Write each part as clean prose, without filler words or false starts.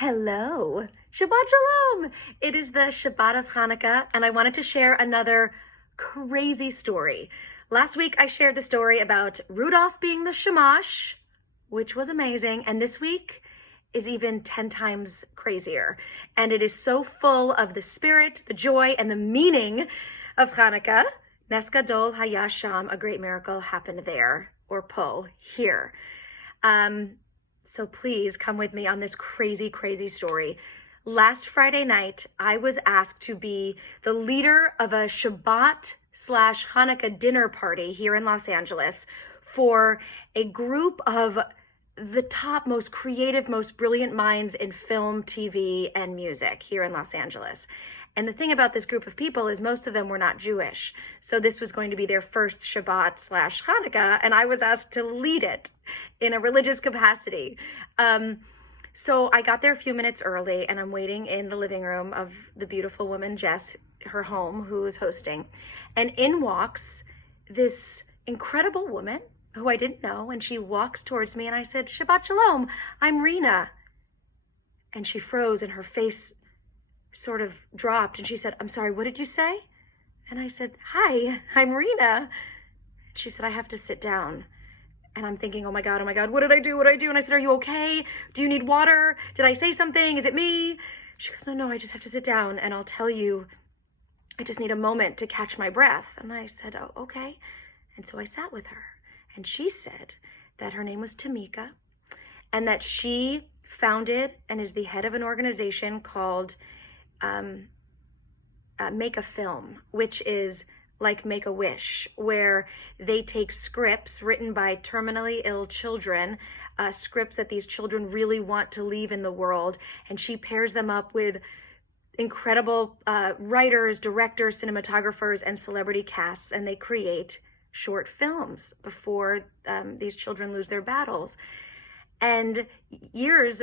Hello, Shabbat Shalom. It is the Shabbat of Hannukah, and I wanted to share another crazy story. Last week, I shared the story about Rudolph being the Shamash, which was amazing, and this week is even 10 times crazier. And it is so full of the spirit, the joy, and the meaning of Hanukkah. Nes Gadol Haya Sham, a great miracle happened there, or Po, here. So please come with me on this crazy, crazy story. Last Friday night, I was asked to be the leader of a Shabbat/Hanukkah dinner party here in Los Angeles for a group of the top, most creative, most brilliant minds in film, TV, and music here in Los Angeles. And the thing about this group of people is most of them were not Jewish. So this was going to be their first Shabbat/Hanukkah, and I was asked to lead it in a religious capacity. So I got there a few minutes early, and I'm waiting in the living room of the beautiful woman, Jess, her home, who is hosting. And in walks this incredible woman who I didn't know, and she walks towards me, and I said, "Shabbat Shalom, I'm Rena." And she froze, and her face sort of dropped, and she said, "I'm sorry, what did you say?" And I said, "Hi, I'm Rena." She said, "I have to sit down." And I'm thinking, oh my God, what did I do? And I said, "Are you okay? Do you need water? Did I say something? Is it me?" She goes, No, I just have to sit down, and I'll tell you, I just need a moment to catch my breath. And I said, "Oh, okay." And so I sat with her, and she said that her name was Tamika, and that she founded and is the head of an organization called Make a Film, which is like Make-A-Wish, where they take scripts written by terminally ill children, scripts that these children really want to leave in the world, and she pairs them up with incredible writers, directors, cinematographers, and celebrity casts, and they create short films before these children lose their battles. And years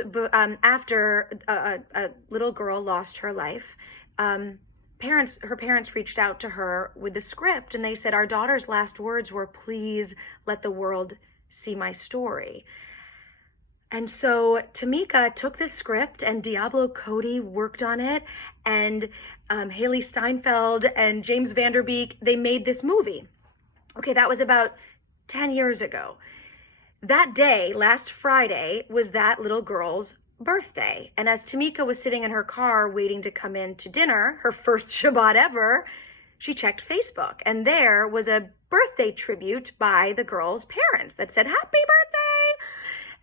after a little girl lost her life, her parents reached out to her with the script, and they said, "Our daughter's last words were, 'Please let the world see my story.'" And so Tamika took this script, and Diablo Cody worked on it, and Haley Steinfeld and James Vanderbeek, they made this movie. Okay, that was about 10 years ago. That day, last Friday, was that little girl's birthday. And as Tamika was sitting in her car waiting to come in to dinner, her first Shabbat ever, she checked Facebook. And there was a birthday tribute by the girl's parents that said, "Happy birthday."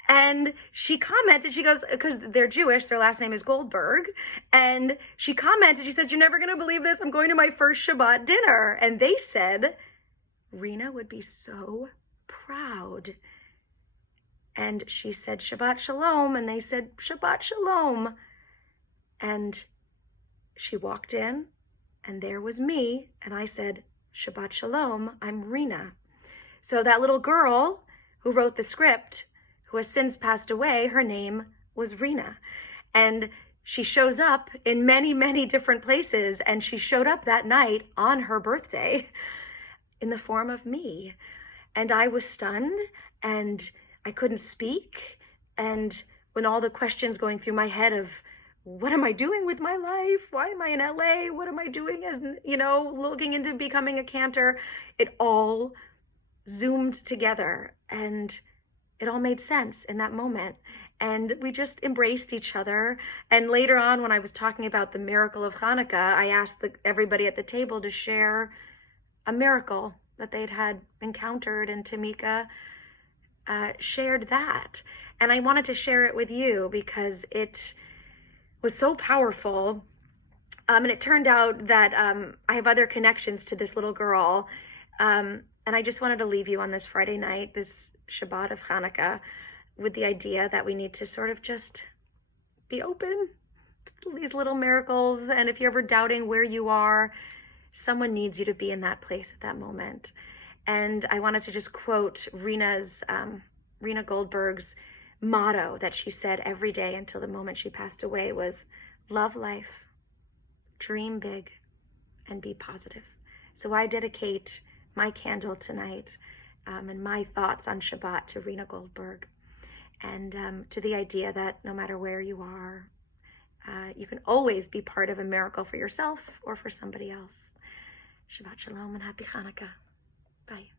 And she commented, she goes, because they're Jewish, their last name is Goldberg. And she commented, she says, "You're never going to believe this. I'm going to my first Shabbat dinner." And they said, "Rena would be so proud." And she said, "Shabbat Shalom." And they said, "Shabbat Shalom." And she walked in, and there was me. And I said, "Shabbat Shalom, I'm Rena." So that little girl who wrote the script, who has since passed away, her name was Rena. And she shows up in many, many different places. And she showed up that night on her birthday in the form of me. And I was stunned, and I couldn't speak. And when all the questions going through my head of, what am I doing with my life? Why am I in LA? What am I doing as, looking into becoming a cantor? It all zoomed together, and it all made sense in that moment. And we just embraced each other. And later on, when I was talking about the miracle of Hanukkah, I asked everybody at the table to share a miracle that they'd had encountered, and Tamika shared that. And I wanted to share it with you because it was so powerful. And it turned out that I have other connections to this little girl. And I just wanted to leave you on this Friday night, this Shabbat of Hanukkah, with the idea that we need to sort of just be open to these little miracles. And if you're ever doubting where you are, someone needs you to be in that place at that moment. And I wanted to just quote Rena Goldberg's motto that she said every day until the moment she passed away was, "Love life, dream big, and be positive." So I dedicate my candle tonight and my thoughts on Shabbat to Rena Goldberg, and to the idea that no matter where you are, you can always be part of a miracle for yourself or for somebody else. Shabbat Shalom and happy Hanukkah. Bye.